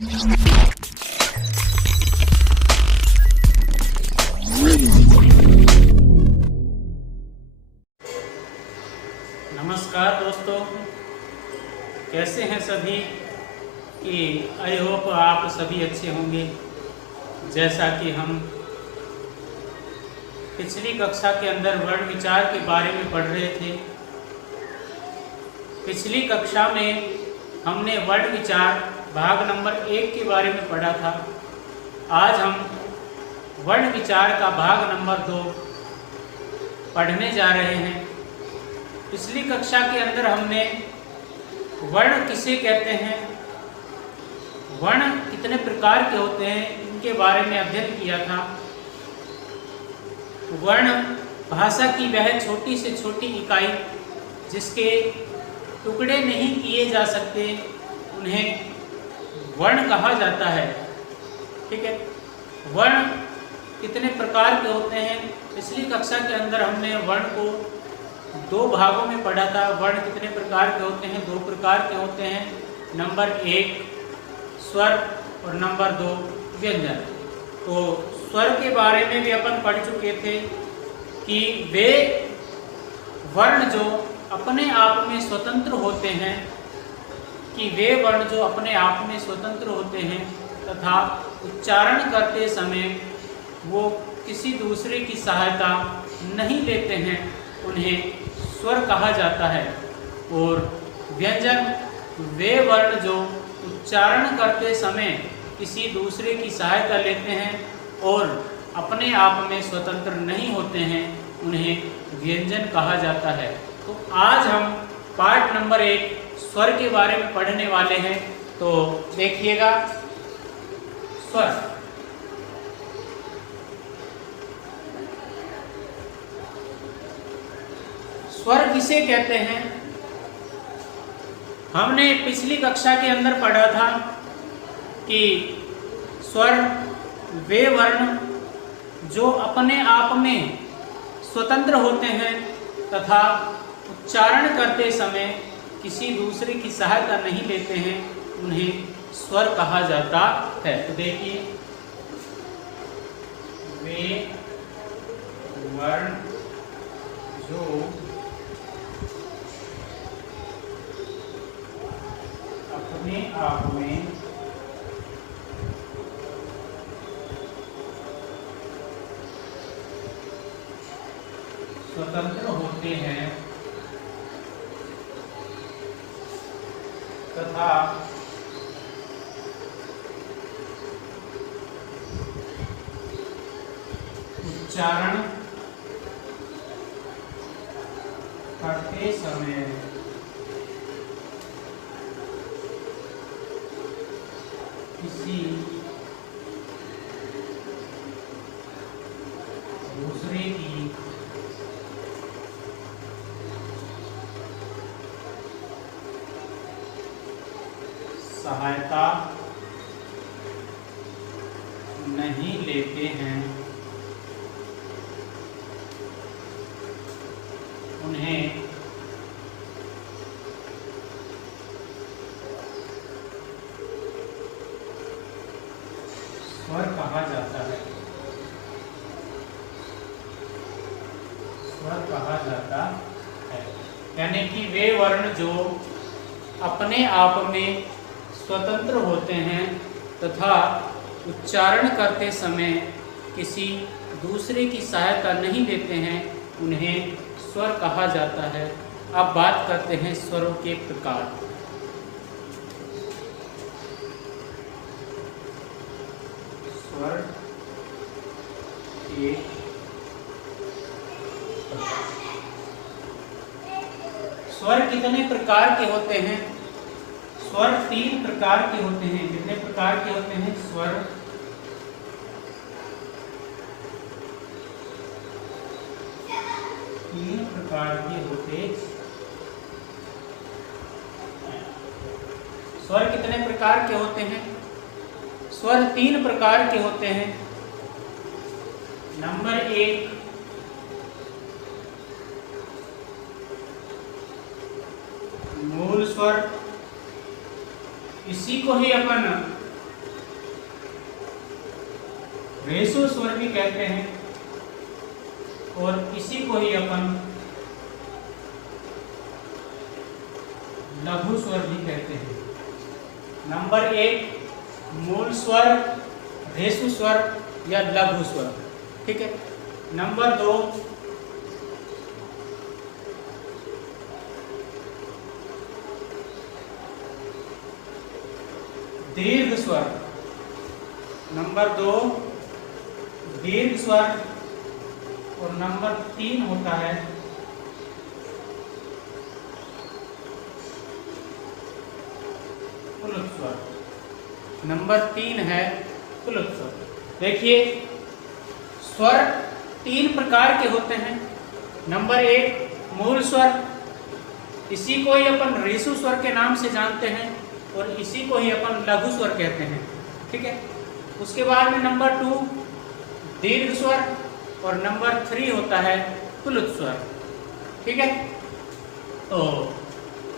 नमस्कार दोस्तों, कैसे हैं सभी? कि आई होप आप सभी अच्छे होंगे। जैसा कि हम पिछली कक्षा के अंदर वर्ण विचार के बारे में पढ़ रहे थे। पिछली कक्षा में हमने वर्ण विचार भाग नंबर 1 के बारे में पढ़ा था। आज हम वर्ण विचार का भाग नंबर 2 पढ़ने जा रहे हैं। पिछली कक्षा के अंदर हमने वर्ण किसे कहते हैं, वर्ण कितने प्रकार के होते हैं, इनके बारे में अध्ययन किया था। वर्ण भाषा की वह छोटी से छोटी इकाई जिसके टुकड़े नहीं किए जा सकते, उन्हें वर्ण कहा जाता है। ठीक है, वर्ण कितने प्रकार के होते हैं? पिछली कक्षा के अंदर हमने वर्ण को 2 भागों में पढ़ा था। वर्ण कितने प्रकार के होते हैं? 2 प्रकार के होते हैं। नंबर 1 स्वर और नंबर 2 व्यंजन। तो स्वर के बारे में भी अपन पढ़ चुके थे कि वे वर्ण जो अपने आप में स्वतंत्र होते हैं, तथा उच्चारण करते समय वो किसी दूसरे की सहायता नहीं लेते हैं, उन्हें स्वर कहा जाता है। और व्यंजन वे वर्ण जो उच्चारण करते समय किसी दूसरे की सहायता लेते हैं और अपने आप में स्वतंत्र नहीं होते हैं, उन्हें व्यंजन कहा जाता है। तो आज हम पार्ट नंबर 1 स्वर के बारे में पढ़ने वाले हैं। तो देखिएगा, स्वर। स्वर किसे कहते हैं? हमने पिछली कक्षा के अंदर पढ़ा था कि स्वर वे वर्ण जो अपने आप में स्वतंत्र होते हैं तथा उच्चारण करते समय किसी दूसरे की सहायता नहीं लेते हैं, उन्हें स्वर कहा जाता है। तो देखिए, वे वर्ण जो अपने आप में स्वतंत्र होते हैं तथा उच्चारण करते समय किसी दूसरे की सहायता नहीं लेते हैं, उन्हें स्वर कहा जाता है। स्वर कहा जाता है, यानी कि वे वर्ण जो अपने आप में स्वतंत्र होते हैं तथा उच्चारण करते समय किसी दूसरे की सहायता नहीं लेते हैं, उन्हें स्वर कहा जाता है। अब बात करते हैं स्वरों के प्रकार। स्वर के स्वर कितने प्रकार के होते हैं? स्वर 3 प्रकार के होते हैं। कितने प्रकार के होते हैं? स्वर 3 प्रकार के होते हैं। स्वर कितने प्रकार के होते हैं? स्वर 3 प्रकार के होते हैं। नंबर 1 मूल स्वर, इसी को ही अपन रेसो स्वर भी कहते हैं और इसी को ही अपन लघु स्वर भी कहते हैं। नंबर 1 मूल स्वर, रेसु स्वर या लघु स्वर, ठीक है। नंबर 2 दीर्घ स्वर, नंबर 2 दीर्घ स्वर और नंबर 3 होता है प्लुत स्वर। नंबर 3 है प्लुत स्वर। देखिए स्वर 3 प्रकार के होते हैं। नंबर 1 मूल स्वर, इसी को ही अपन रेसु स्वर के नाम से जानते हैं और इसी को ही अपन लघु स्वर कहते हैं, ठीक है। उसके बाद में नंबर 2 दीर्घ स्वर और नंबर 3 होता है प्लुत स्वर, ठीक है। तो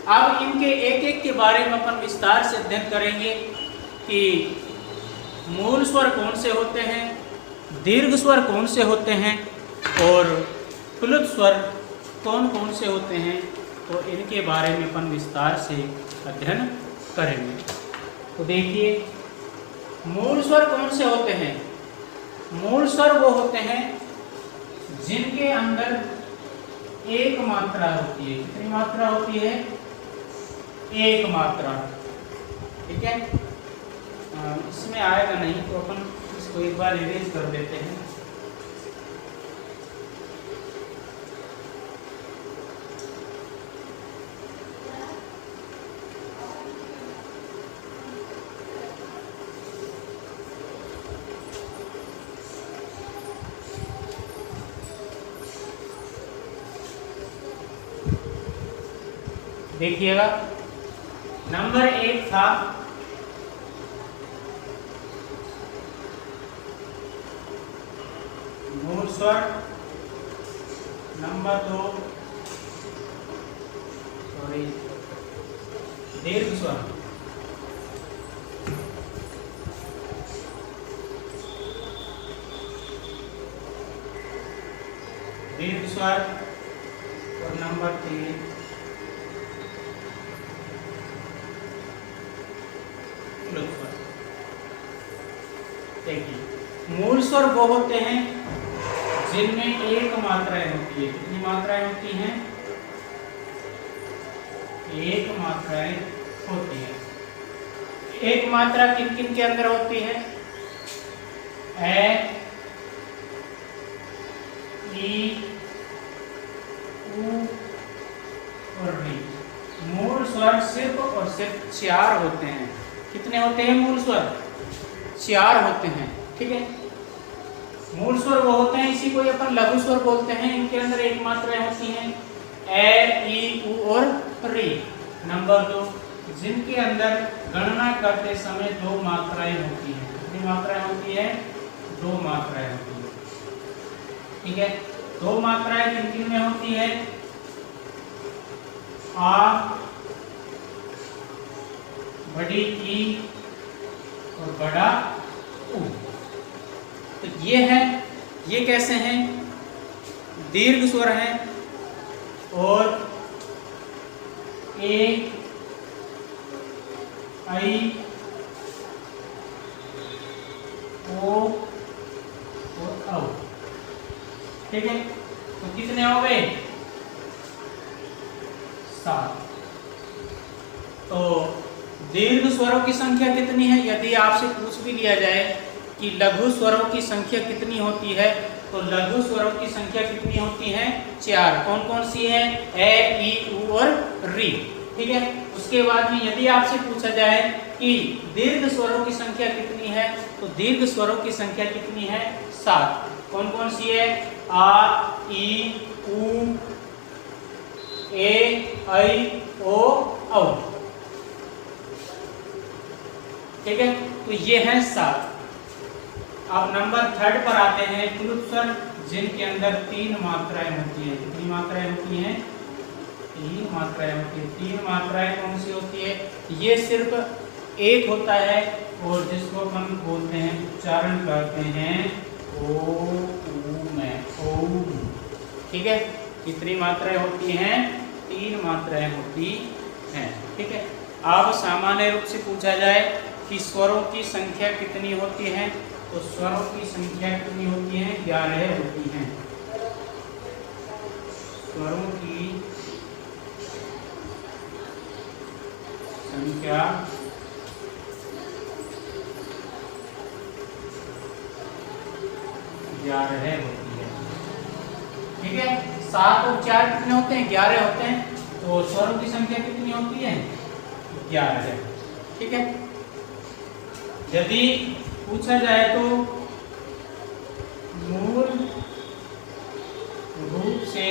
अब इनके एक एक के बारे में अपन विस्तार से अध्ययन करेंगे कि मूल स्वर कौन से होते हैं, दीर्घ स्वर कौन से होते हैं और प्लुत स्वर कौन कौन से होते हैं। तो इनके बारे में अपन विस्तार से अध्ययन करेंगे। तो देखिए मूल स्वर कौन से होते हैं। मूल स्वर वो होते हैं जिनके अंदर एक मात्रा होती है। कितनी मात्रा होती है? एक मात्रा, ठीक है। इसमें आएगा नहीं तो अपन इसको एक बार इरेज कर देते हैं। देखिएगा नंबर 1 था मूल स्वर, नंबर 2 दीर्घ स्वर, दीर्घ स्वर और नंबर 3 प्लुत स्वर। देखिए मूल स्वर वो होते हैं जिनमें एक मात्राएं होती है। कितनी मात्राएं होती हैं? एक मात्राएं होती है। एक मात्रा किन किन के अंदर होती है? ए, ई, उ और री। मूल स्वर सिर्फ और सिर्फ 4 होते हैं। कितने होते हैं मूल स्वर? 4 होते हैं, ठीक है। मूल स्वर वो होते हैं, इसी को अपन लघु स्वर बोलते हैं। इनके अंदर एक मात्राएं होती हैं ए, ई, उ और री। नंबर 2 जिनके अंदर गणना करते समय 2 मात्राएं होती हैं। कितनी मात्राएं होती है? 2 मात्राएं होती है, ठीक है। 2 मात्राएं किन किन में होती है? आ, बड़ी ई और बड़ा उ। तो ये है, ये कैसे हैं? दीर्घ स्वर हैं और ए, आई, ओ और औ, ठीक है। तो कितने हो गए? 7। तो दीर्घ स्वरों की संख्या कितनी है? यदि आपसे पूछ भी लिया जाए कि लघु स्वरों की संख्या कितनी होती है, तो लघु स्वरों की संख्या कितनी होती है? 4। कौन कौन सी है? ए, ई, उ और री, ठीक है। उसके बाद में यदि आपसे पूछा जाए कि दीर्घ स्वरों की संख्या कितनी है, तो दीर्घ स्वरों की संख्या कितनी है? 7। कौन कौन सी है? आ, ई, उ, ए, ऐ, ओ, औ, ठीक है। तो ये है 7। अब नंबर 3 पर आते हैं प्लुत स्वर, जिनके अंदर 3 मात्राएं होती हैं। कितनी मात्राएं होती हैं? 3 मात्राएं होती हैं। 3 मात्राएं कौन सी होती है? ये सिर्फ एक होता है और जिसको हम बोलते हैं, उच्चारण करते हैं ओ ऊ में ओम। ठीक है, कितनी मात्राएं होती हैं? 3 मात्राएं होती हैं। ठीक है, अब सामान्य रूप से पूछा जाए कि स्वरों की संख्या कितनी होती है, तो स्वरों की संख्या कितनी होती है? 11 होती हैं। स्वरों की संख्या 11 होती है। ठीक है, 7 और 4 कितने होते हैं? 11 होते हैं। तो स्वरों की संख्या कितनी होती है? 11। ठीक है, यदि पूछा जाए तो मूल रूप से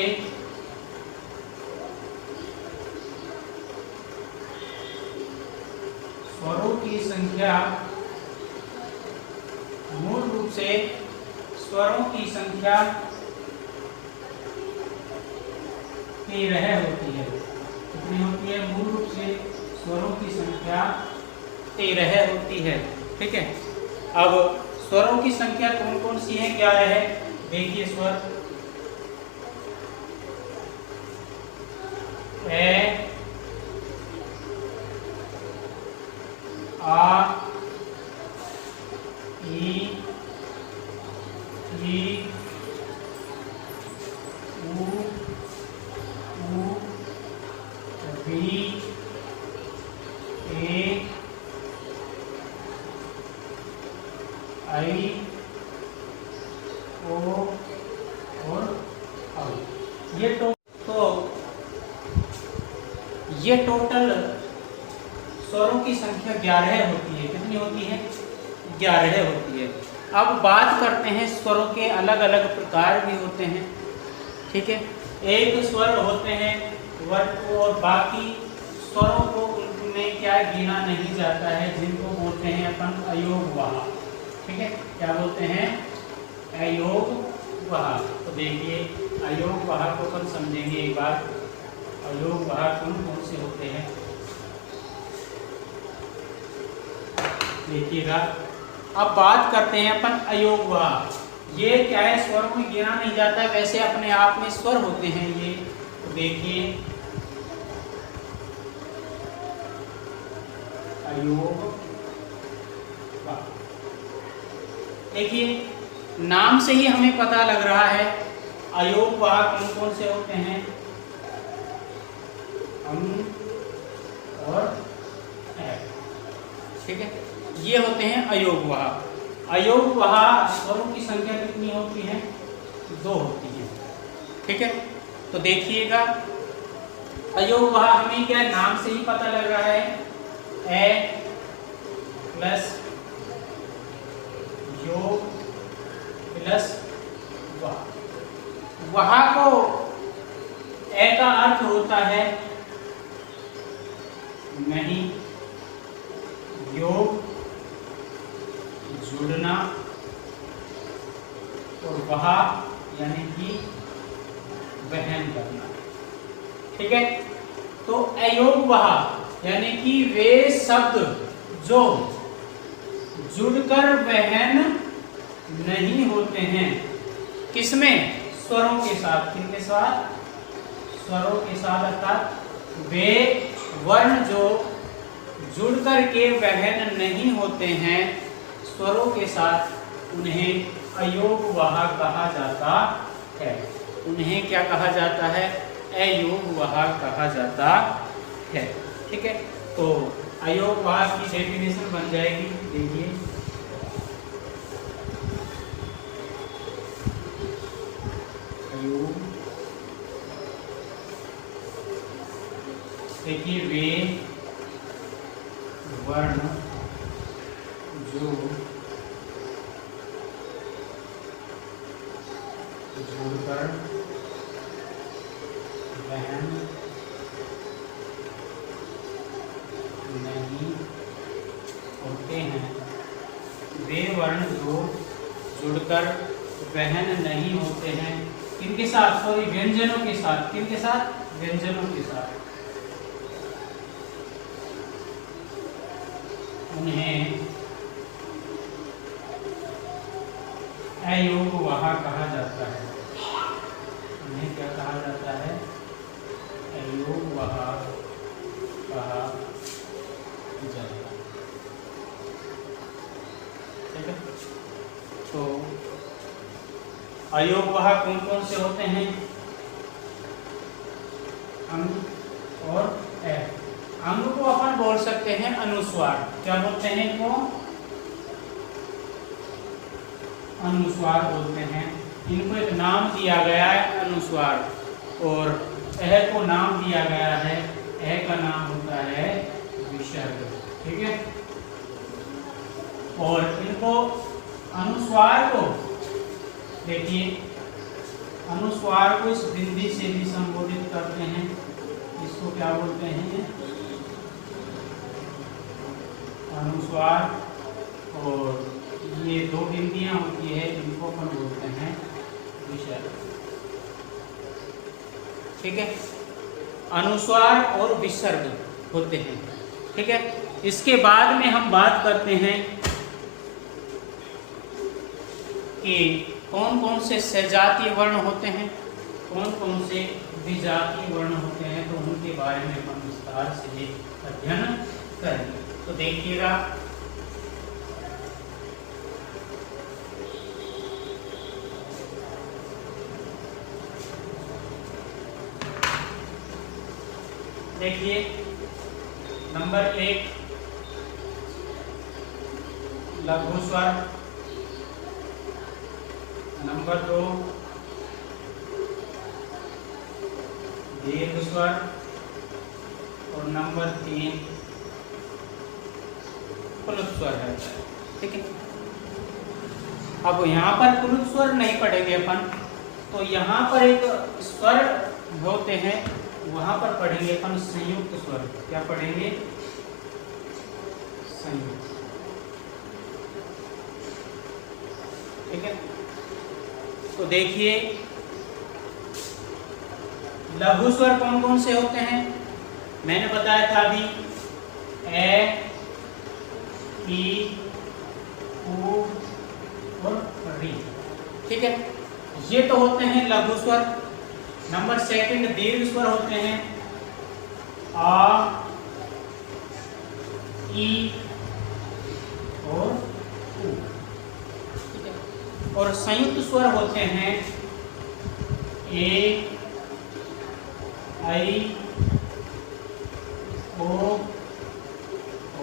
स्वरों की संख्या, मूल रूप से स्वरों की संख्या 13 होती है। कितनी होती है? मूल रूप से स्वरों की संख्या 13 होती है। ठीक है, अब स्वरों की संख्या कौन कौन सी है? 11 है। देखिए, स्वर ए, आ, ई, ऊ, वी, ए, आई, ओ और औ। ये टोटल स्वरों की संख्या 11 होती है। कितनी होती है? 11 होती है। अब बात करते हैं, स्वरों के अलग अलग प्रकार भी होते हैं। ठीक है, एक स्वर होते हैं वर्ग, और बाकी स्वरों को उनमें क्या गिना नहीं जाता है, जिनको बोलते हैं अपन अयोगवाह। ठीक है, क्या बोलते हैं? अयोगवाह। तो देखिए, अयोगवाह को अपन समझेंगे एक बार। अयोगवाह कौन कौन से होते हैं? देखिएगा, अब बात करते हैं अपन अयोगवाह। ये क्या है? स्वरों में गिना नहीं जाता, वैसे अपने आप में स्वर होते हैं ये। तो देखिए, अयोगवाह। देखिए, नाम से ही हमें पता लग रहा है अयोगवाह कौन कौन से होते हैं। और है। ठीक है, ये होते हैं अयोगवाह। अयोगवाह स्वरों की संख्या कितनी होती है? 2 होती है। ठीक है, तो देखिएगा, अयोगवाह हमें क्या नाम से ही पता लग रहा है, ए प्लस योग प्लस वाह। वहा को ए का अर्थ होता है नहीं, योग जुड़ना, और वहा यानी कि वहन करना। ठीक है, तो अयोगवाह यानी कि वे शब्द जो जुड़कर वहन नहीं होते हैं। किसमें? स्वरों के साथ। किनके साथ? स्वरों के साथ, अर्थात वे वर्ण जो जुड़कर के वहन नहीं होते हैं स्वरों के साथ, उन्हें अयोगवाह कहा जाता है। उन्हें क्या कहा जाता है? अयोगवाह कहा जाता है। ठीक है, तो अयोगवाह की डेफिनेशन बन जाएगी। देखिए, अयोग, देखिए, वे वर्ण जो जोड़कर वहन नहीं होते हैं। वे वर्ण जो जुड़कर वहन नहीं होते हैं। किनके साथ? सॉरी, व्यंजनों के साथ। किनके साथ? व्यंजनों के साथ। उन्हें अयोगवाह कहा जाता है। इन्हें क्या कहा जाता है? अयोगवाह कहा जाता है। ठीक है, तो अयोगवाह कौन कौन से होते हैं? अंग और ए। अंग को अपन बोल सकते हैं अनुस्वार। क्या बोलते हैं इनको? अनुस्वार बोलते हैं। इनको एक नाम दिया गया है अनुस्वार, और ए को नाम दिया गया है, ए का नाम होता है विसर्ग। ठीक है, और इनको अनुस्वार को देखिए, अनुस्वार को इस बिंदी से भी संबोधित करते हैं। इसको क्या बोलते हैं? अनुस्वार। और ये दो बिंदियां होती है, इनको अपन बोलते हैं विसर्ग। ठीक है, अनुस्वार और विसर्ग होते हैं। ठीक है, इसके बाद में हम बात करते हैं कि कौन कौन से सजातीय वर्ण होते हैं, कौन कौन से विजातीय वर्ण होते हैं, तो उनके बारे में हम विस्तार से अध्ययन करेंगे। तो देखिएगा, देखिए नंबर 1 लघु स्वर, नंबर 2 दीर्घ स्वर, और नंबर 3 कुलुप स्वर है। ठीक है, अब यहाँ पर कुलुप स्वर नहीं पढ़ेंगे अपन, तो यहाँ पर एक स्वर होते हैं, वहां पर पढ़ेंगे अपन संयुक्त स्वर। क्या पढ़ेंगे? संयुक्त। ठीक है, तो देखिए लघु स्वर कौन कौन से होते हैं? मैंने बताया था अभी, ए, ई, उ और री। ठीक है, ये तो होते हैं लघु स्वर। नंबर 2 दीर्घ स्वर होते हैं, आ, ई और उ। ठीक है, और संयुक्त स्वर होते हैं ए, आई, ओ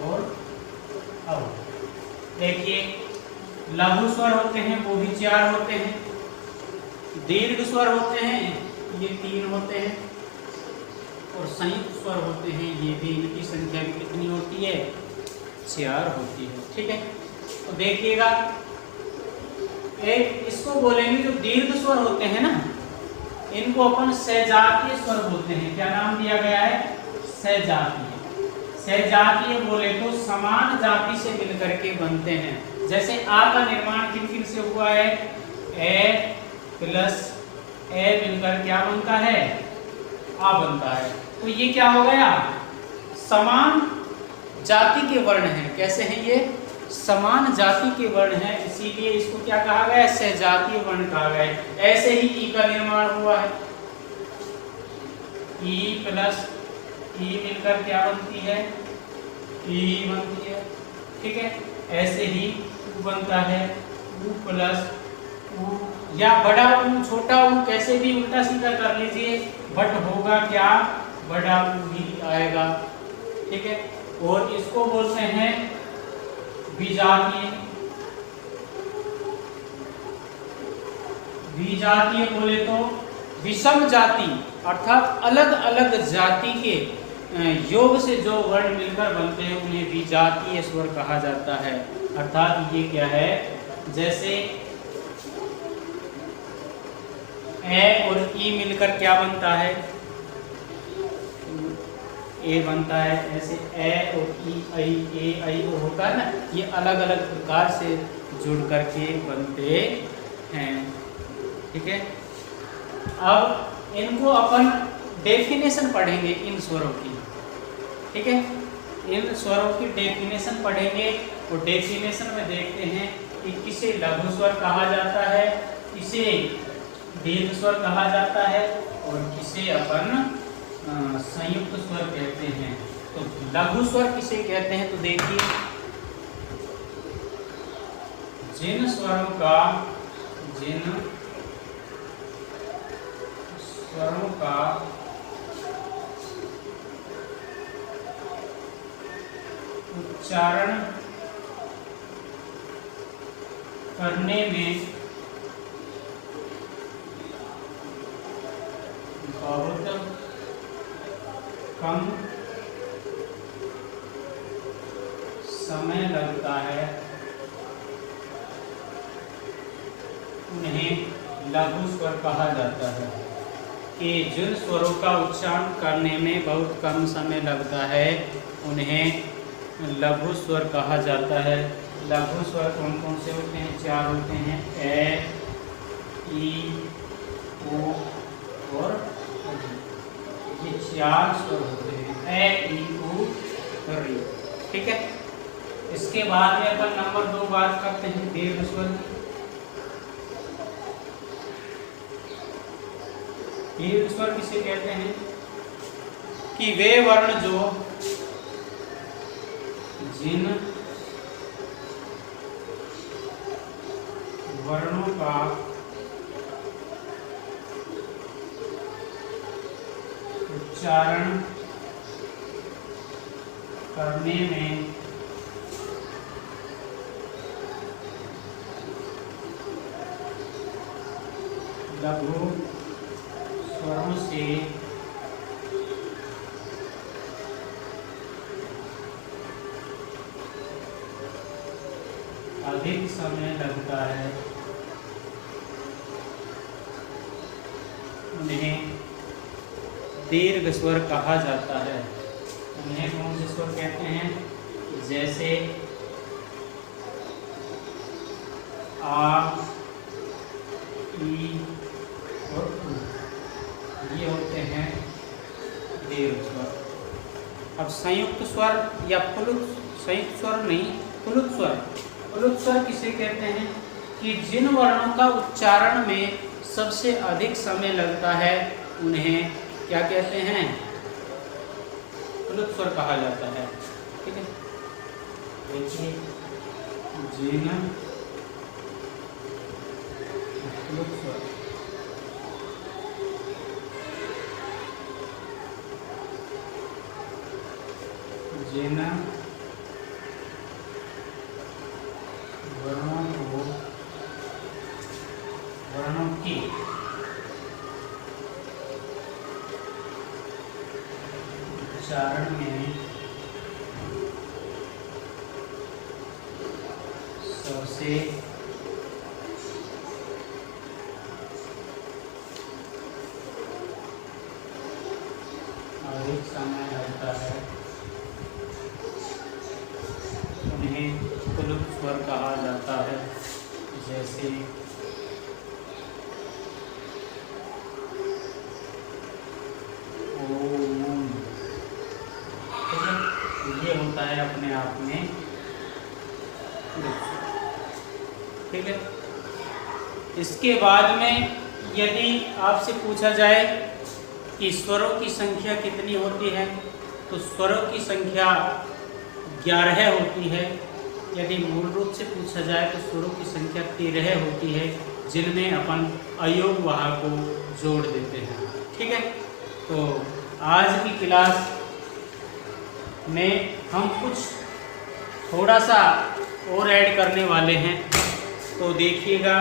और औ। देखिए लघु स्वर होते हैं, वो भी 4 होते हैं। दीर्घ स्वर होते हैं, ये 3 होते हैं। और संयुक्त स्वर होते हैं, ये भी, इनकी संख्या भी कितनी होती है? 4 होती है। ठीक है, तो देखिएगा, एक इसको बोलेंगे जो दीर्घ स्वर होते हैं ना, इनको अपन सजातीय स्वर बोलते हैं। क्या नाम दिया गया है? सजातीय। सजातीय बोले तो समान जाति से मिलकर के बनते हैं। जैसे आ का निर्माण किन किन से हुआ है? ए प्लस ए मिलकर क्या बनता है? आ बनता है। तो ये क्या हो गया? समान जाति के वर्ण हैं। कैसे हैं ये? समान जाति के वर्ण हैं, इसीलिए इसको क्या कहा गया? सजातीय वर्ण कहा गया। ऐसे ही ई का निर्माण हुआ है। ई प्लस ई मिलकर क्या बनती है? ई बनती है। ठीक है, ऐसे ही उ बनता है, उ प्लस उ, या बड़ा उ छोटा उ, कैसे भी उल्टा सीधा कर लीजिए, बट होगा क्या? बड़ा उ ही आएगा। ठीक है, और इसको बोलते हैं विजातीय। विजातीय बोले तो विषम जाति, अर्थात अलग अलग जाति के योग से जो वर्ण मिलकर बनते हैं उन्हें विजातीय स्वर कहा जाता है। अर्थात ये क्या है? जैसे ए और ई मिलकर क्या बनता है? ए बनता है। ऐसे ए और ई, आई, ए, आई होता है ना, ये अलग अलग प्रकार से जुड़ करके बनते हैं। ठीक है, अब इनको अपन डेफिनेशन पढ़ेंगे इन स्वरों की। ठीक है, इन स्वरों की डेफिनेशन पढ़ेंगे, और डेफिनेशन में देखते हैं कि किसे लघु स्वर कहा जाता है, किसे दीर्घ स्वर कहा जाता है और किसे अपन संयुक्त स्वर कहते हैं। तो लघु स्वर किसे कहते हैं, तो देखिए जिन स्वरों का उच्चारण करने में बहुत कम समय लगता है, उन्हें लघु स्वर कहा जाता है। कि जिन स्वरों का उच्चारण करने में बहुत कम समय लगता है उन्हें लघु स्वर कहा जाता है। लघु स्वर कौन कौन से होते हैं, 4 होते हैं, ए, ई, ओ और ये 4 स्वर होते हैं, ए, ई, ओ और री। ठीक है, इसके बाद में अपन नंबर 2 बात करते हैं दीर्घ स्वर। दीर्घ स्वर किसे कहते हैं कि वे वर्ण जो जिन वर्णों का उच्चारण करने में लघु स्वरों से अधिक समय लगता है, उन्हें दीर्घ स्वर कहा जाता है। उन्हें कौन से स्वर कहते हैं, जैसे आ, ई और उ, ये होते हैं दीर्घ स्वर। अब संयुक्त स्वर या प्लुत, संयुक्त स्वर नहीं, प्लुत स्वर। प्लुत स्वर किसे कहते हैं कि जिन वर्णों का उच्चारण में सबसे अधिक समय लगता है उन्हें क्या कहते हैं, प्लुत स्वर कहा जाता है। ठीक है, देखिए जिन प्लुत स्वर जिन वर्णों की उच्चारण में सबसे अधिक समय लगता है उन्हें प्लुत स्वर कहा जाता है। जैसे ओम। ये होता है अपने आप में प्लुत स्वर। ठीक है, इसके बाद में यदि आपसे पूछा जाए कि स्वरों की संख्या कितनी होती है, तो स्वरों की संख्या 11 होती है। यदि मूल रूप से पूछा जाए तो स्वरों की संख्या 13 होती है, जिनमें अपन अयोग वहा को जोड़ देते हैं। ठीक है, तो आज की क्लास में हम कुछ थोड़ा सा और ऐड करने वाले हैं, तो देखिएगा।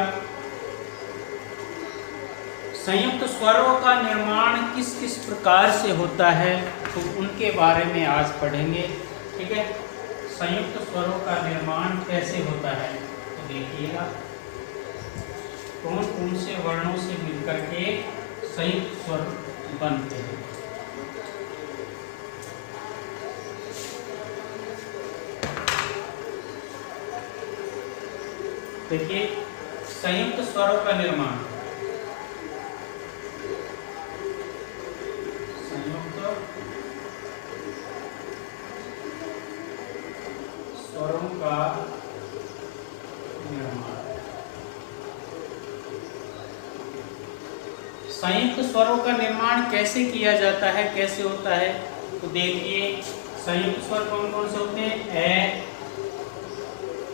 संयुक्त स्वरों का निर्माण किस किस प्रकार से होता है, तो उनके बारे में आज पढ़ेंगे। ठीक है, संयुक्त स्वरों का निर्माण कैसे होता है, तो देखिएगा कौन कौन से वर्णों से मिलकर के संयुक्त स्वर बनते हैं। देखिए, संयुक्त स्वरों का निर्माण, स्वरों का निर्माण संयुक्त स्वरों का निर्माण कैसे किया जाता है, कैसे होता है? तो देखिए संयुक्त स्वर कौन कौन से होते हैं? ए,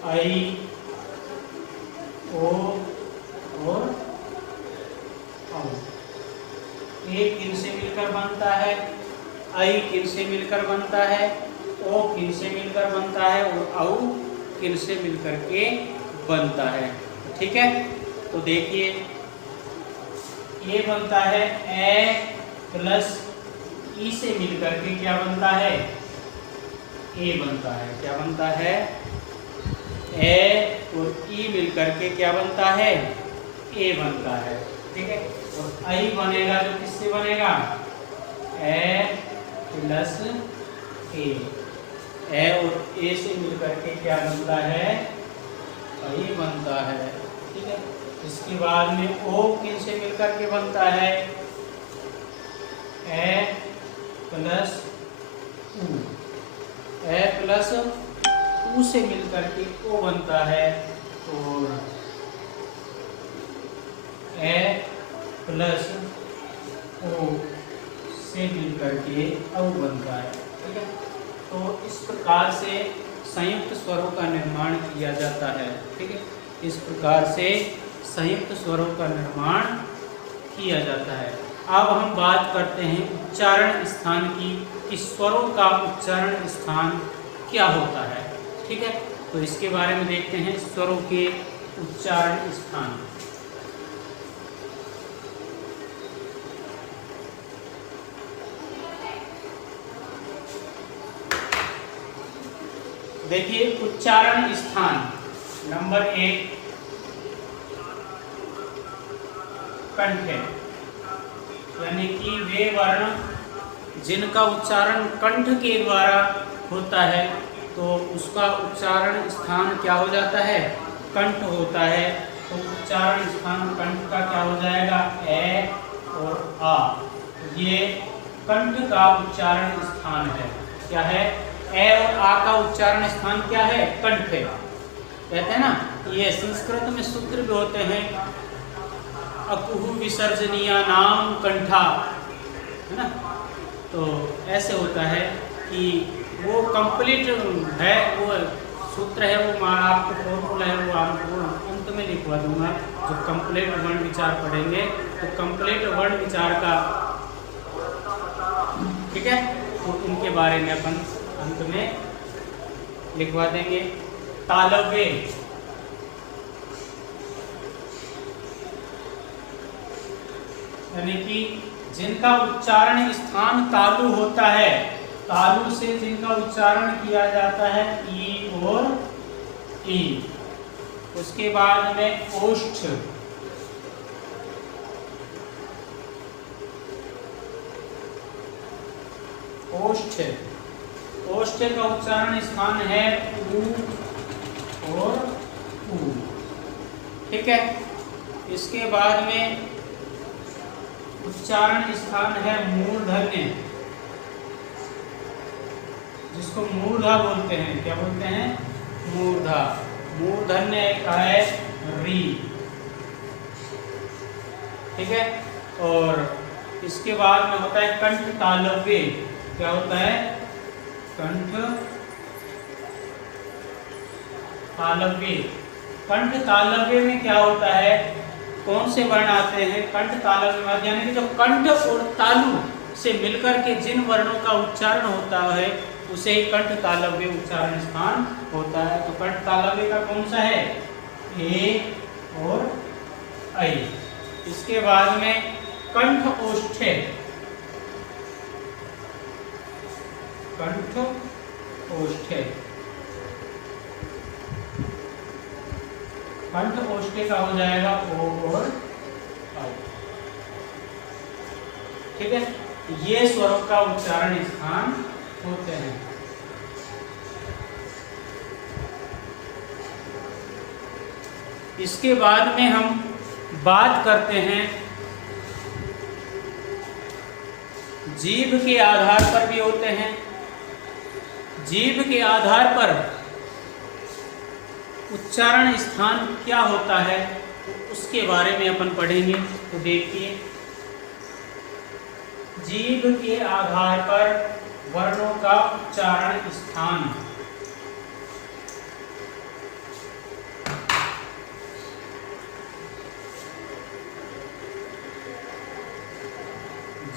आई, ओ और औ। ए किन से मिलकर बनता है? आई किन से मिलकर बनता है? ओ किन से मिलकर बनता है? और औ किन से मिलकर के बनता है। ठीक है, तो देखिए ये बनता है ए प्लस ई से मिलकर के क्या बनता है? ए बनता है। क्या बनता है? ए और ई मिलकर के क्या बनता है? ए बनता है। ठीक है, और आई बनेगा जो किससे बनेगा? ए प्लस ए। ए और ए से मिलकर के क्या बनता है? आई बनता है। ठीक है, इसके बाद में ओ किन से मिलकर के बनता है? ए प्लस ऊ। ए प्लस ऊ से मिलकर के ओ बनता है, और ए प्लस ओ से मिलकर के औ बनता है। ठीक है, तो इस प्रकार से संयुक्त स्वरों का निर्माण किया जाता है। ठीक है, इस प्रकार से संयुक्त स्वरों का निर्माण किया जाता है। अब हम बात करते हैं उच्चारण स्थान की, कि स्वरों का उच्चारण स्थान क्या होता है। ठीक है, तो इसके बारे में देखते हैं, स्वरों के उच्चारण स्थान। देखिए उच्चारण स्थान नंबर 1 कंठ है, यानी कि वे वर्ण जिनका उच्चारण कंठ के द्वारा होता है, तो उसका उच्चारण स्थान क्या हो जाता है? कंठ होता है। तो उच्चारण स्थान कंठ का क्या हो जाएगा? ए और आ। ये कंठ का उच्चारण स्थान है। क्या है? ए और आ का उच्चारण स्थान क्या है? कंठ है। कहते हैं ना, ये संस्कृत में सूत्र भी होते हैं, अकुहु विसर्जनीया नाम कंठा, है ना। तो ऐसे होता है कि वो कंप्लीट है, वो सूत्र है, वो आपको फॉर्मूला है, वो आपको अंत में लिखवा दूंगा। जब कंप्लीट वर्ण विचार पढ़ेंगे तो कंप्लीट वर्ण विचार का, ठीक है, तो उनके बारे में अपन अंत में लिखवा देंगे। तालव्य, यानी कि जिनका उच्चारण स्थान तालु होता है, तालु से जिनका उच्चारण किया जाता है ई और ई। उसके बाद में ओष्ठ, ओष्ठ, ओष्ठ का उच्चारण स्थान है ऊ और ऊ। ठीक है, इसके बाद में उच्चारण स्थान है मूर्धन्य, जिसको मूर्धा बोलते हैं। क्या बोलते हैं? मूर्धा। मूर्धन्य का है री। ठीक है, और इसके बाद में होता है कंठ तालव्य। क्या होता है? कंठ तालव्य। कंठ तालव्य में क्या होता है? कौन से वर्ण आते हैं कंठ तालव्य में? यानी कि जो कंठ और तालु से मिलकर के जिन वर्णों का उच्चारण होता है उसे ही कंठ तालव्य उच्चारण स्थान होता है। तो कंठ तालव्य का कौन सा है? ए और ऐ। इसके बाद में कंठ ओष्ठ्य, कंठ ओष्ठ्य, कंठ ओष्ठ्य का हो जाएगा ओ और औ। ठीक है, ये स्वरों का उच्चारण स्थान होते हैं। इसके बाद में हम बात करते हैं, जीभ के आधार पर भी होते हैं। जीभ के आधार पर उच्चारण स्थान क्या होता है, तो उसके बारे में अपन पढ़ेंगे। तो देखिए जीभ के आधार पर वर्णों का उच्चारण स्थान।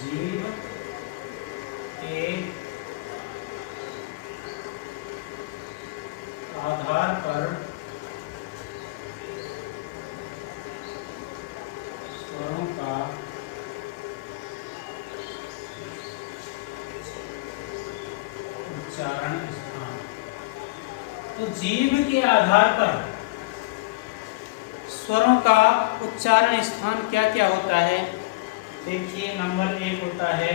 जीभ के आधार पर स्वरों का उच्चारण स्थान। तो जीभ के आधार पर स्वरों का उच्चारण स्थान क्या क्या होता है? देखिए, नंबर 1 होता है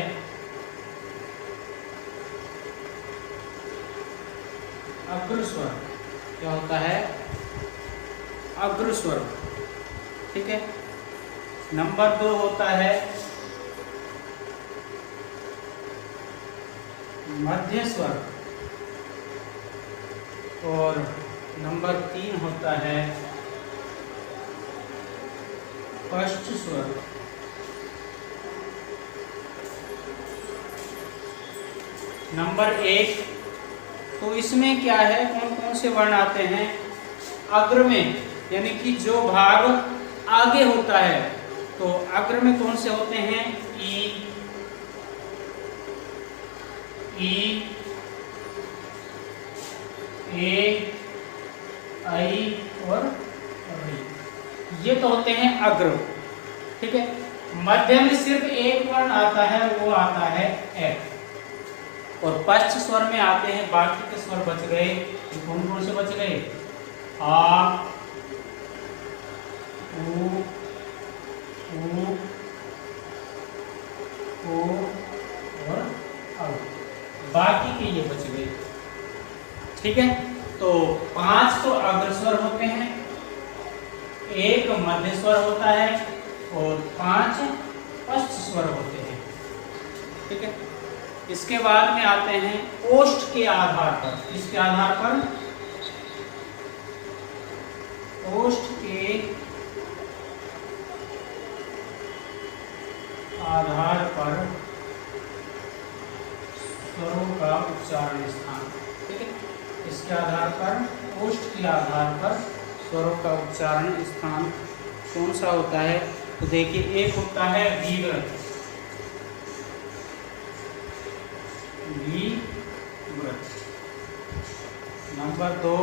अग्रस्वर। क्या होता है? अग्रस्वर। ठीक है। नंबर 2 होता है मध्य स्वर, और नंबर 3 होता है पश्च स्वर। नंबर 1, तो इसमें क्या है, कौन कौन से वर्ण आते हैं? अग्र में, यानी कि जो भाग आगे होता है, तो अग्र में कौन से होते हैं? ई, ए, आई और री, ये तो होते हैं अग्र। ठीक है। मध्य में सिर्फ एक वर्ण आता है, वो आता है ए, और पश्च स्वर में आते हैं बाकी के स्वर बच गए। तो कौन कौन से बच गए? आ, उ, ओ और औ, बाकी के ये बच गए। ठीक है। तो 5 तो अग्रस्वर होते हैं, 1 मध्य स्वर होता है और 5 पश्च स्वर होते हैं। ठीक है। इसके बाद में आते हैं ओष्ठ के आधार पर। इसके आधार पर ओष्ठ के आधार पर स्वरों का उच्चारण स्थान। ठीक है। इसके आधार पर, ओष्ठ के आधार पर स्वरों का उच्चारण स्थान कौन सा होता है? तो देखिए, एक होता है विव्रत। विव्रत। नंबर 2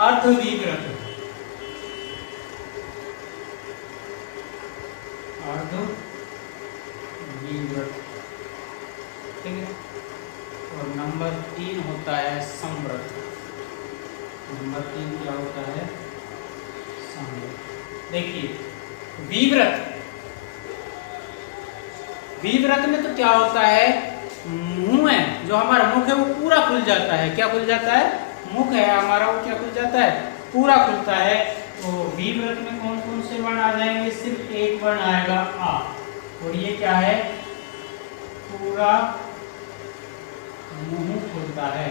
अर्धविव्रत। अर्धविव्रत। ठीक है। और नंबर 3 होता है संव्रत। नंबर 3 क्या होता है? संव्रत। देखिए, विव्रत, विव्रत में तो क्या होता है? मुंह है, जो हमारा मुख है वो पूरा खुल जाता है। क्या खुल जाता है? मुख है हमारा, वो क्या खुल जाता है? पूरा खुलता है। तो विव्रत में कौन कौन से वर्ण आ जाएंगे? सिर्फ एक वर्ण आएगा, आ, और ये क्या है? पूरा मुंह खुलता है।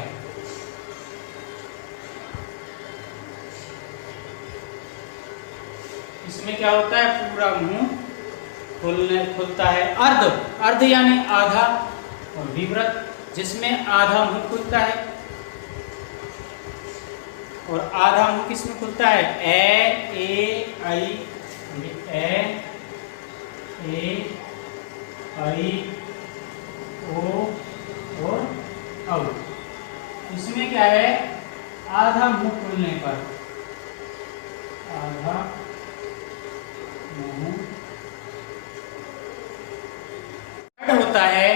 इसमें क्या होता है? पूरा मुंह खुलता है। अर्ध, अर्ध यानी आधा, और विव्रत जिसमें आधा मुंह खुलता है, और आधा मुंह किसमें खुलता है? ए, आई, ए, आई, ओ और औ। इसमें क्या है? आधा मुंह खुलने पर, आधा मुंह होता है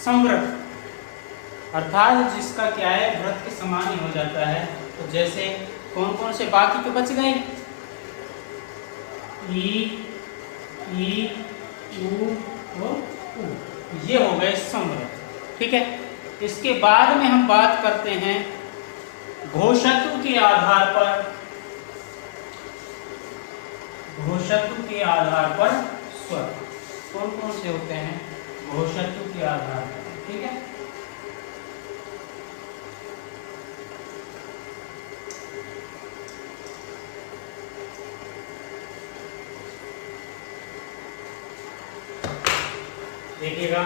संव्रत, अर्थात जिसका क्या है? व्रत के समान ही हो जाता है। तो जैसे कौन कौन से बाकी के बच गए? ई, उ और उ, ये हो गए संव्रत। ठीक है। इसके बाद में हम बात करते हैं घोषत्व के आधार पर, घोषत्व के आधार पर स्वर कौन कौन से होते हैं? घोषत्व के आधार पर। ठीक है। देखिएगा,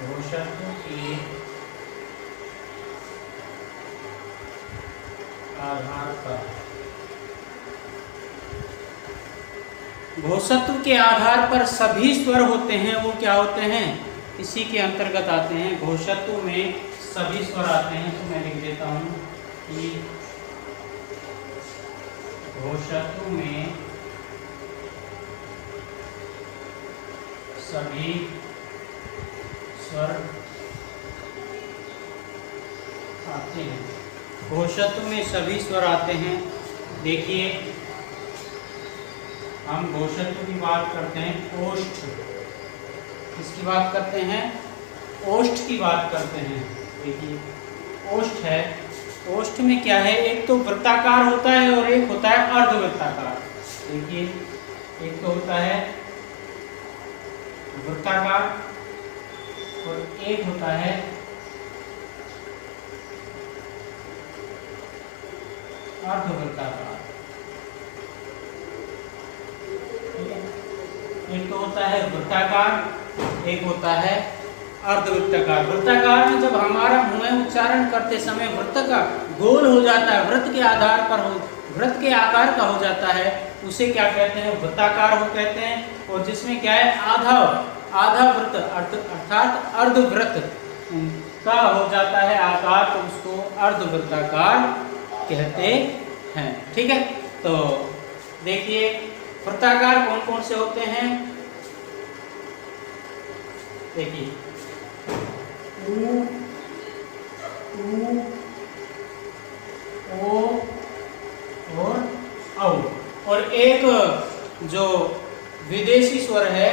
घोषत्व के आधार पर, घोषत्व के आधार पर सभी स्वर होते हैं वो क्या होते हैं, इसी के अंतर्गत आते हैं। घोषत्व में सभी स्वर आते हैं, तो मैं लिख देता हूं कि घोषत्व में सभी स्वर आते हैं। घोषत्व में सभी स्वर आते हैं। देखिए, हम घोषत्व की बात करते हैं, ओष्ठ किसकी बात करते हैं, ओष्ठ की बात करते हैं। देखिए, ओष्ठ है, ओष्ठ में क्या है, एक तो वृत्ताकार होता है और एक होता है अर्धवृत्ताकार। देखिए, एक तो होता है वृत्ताकार और एक होता है अर्धवृत्ताकार। एक तो होता है वृत्ताकार, एक होता है अर्धवृत्ताकार। वृत्ताकार में जब हमारा मुंह उच्चारण करते समय वृत्त का गोल हो जाता है, वृत्त के आधार पर हो, वृत्त के आकार का हो जाता है, उसे क्या कहते हैं, वृत्ताकार हो कहते हैं। और जिसमें क्या है, आधा वृत्त अर्थात अर्धवृत्त का हो जाता है आकार, तो उसको अर्धवृत्ताकार कहते हैं। ठीक है, तो देखिए वृत्ताकार कौन कौन से होते हैं। देखिए, ऊ, ओ और औ। और एक जो विदेशी स्वर है,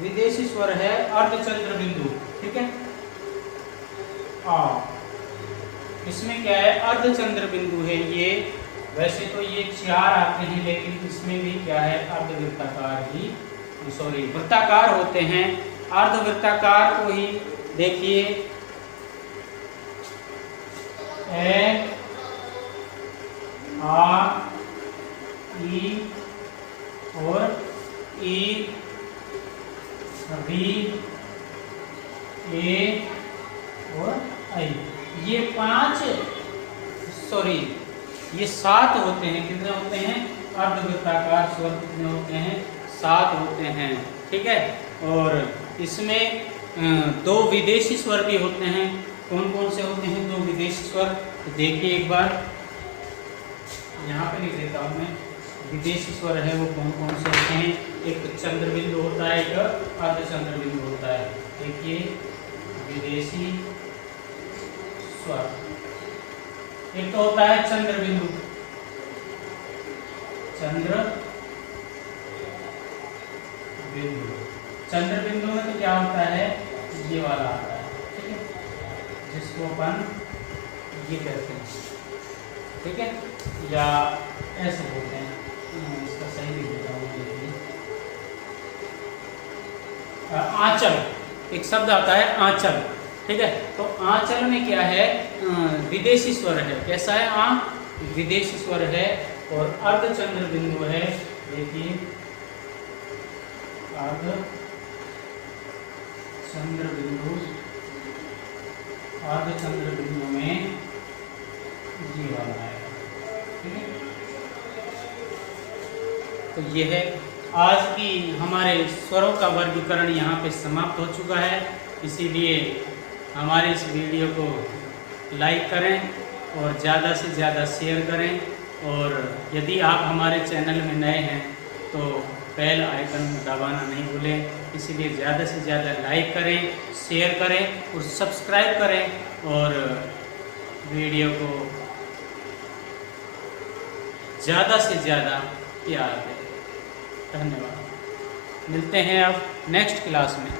विदेशी स्वर है अर्धचंद्र बिंदु। ठीक है, आ, इसमें क्या है, अर्धचंद्र बिंदु है ये। वैसे तो ये 4 आते हैं, लेकिन इसमें भी क्या है, अर्धवृत्ताकार ही, सॉरी वृत्ताकार होते हैं। अर्धवृत्ताकार को ही देखिए, ए, आ, ई और ई, बी, ए और आई, ये 7 होते हैं। कितने होते हैं, अर्धवृत्ताकार स्वर कितने होते हैं, 7 होते हैं। ठीक है, और इसमें 2 विदेशी स्वर भी होते हैं। कौन कौन से होते हैं 2 विदेशी स्वर, तो देखिए एक बार यहाँ पे लिख देता हूँ मैं। विदेशी स्वर है वो कौन कौन से होते हैं, एक चंद्र बिंदु होता है, एक अर्धचंद्र बिंदु होता है। देखिए, विदेशी स्वर, एक तो होता है चंद्र बिंदु, चंद्र बिंदु। चंद्र बिंदु में तो क्या होता है, ये वाला आता है। ठीक है, जिसको अपन ये कहते हैं। ठीक है, या ऐसे बोलते हैं, इसका सही लिख देता हूँ। आंचल, एक शब्द आता है आंचल। ठीक है, तो आंचल में क्या है, विदेशी स्वर है। कैसा है, विदेशी स्वर है और अर्धचंद्र बिंदु है। देखिए, अर्धचंद्र बिंदु, अर्धचंद्र बिंदु में ये वाला आएगा। ठीक है, तो ये है आज की हमारे स्वरों का वर्गीकरण यहाँ पे समाप्त हो चुका है। इसीलिए हमारे इस वीडियो को लाइक करें और ज़्यादा से ज़्यादा शेयर करें। और यदि आप हमारे चैनल में नए हैं तो बेल आइकन दबाना नहीं भूलें। इसीलिए ज़्यादा से ज़्यादा लाइक करें, शेयर करें और सब्सक्राइब करें और वीडियो को ज़्यादा से ज़्यादा प्यार दें। धन्यवाद। मिलते हैं अब नेक्स्ट क्लास में।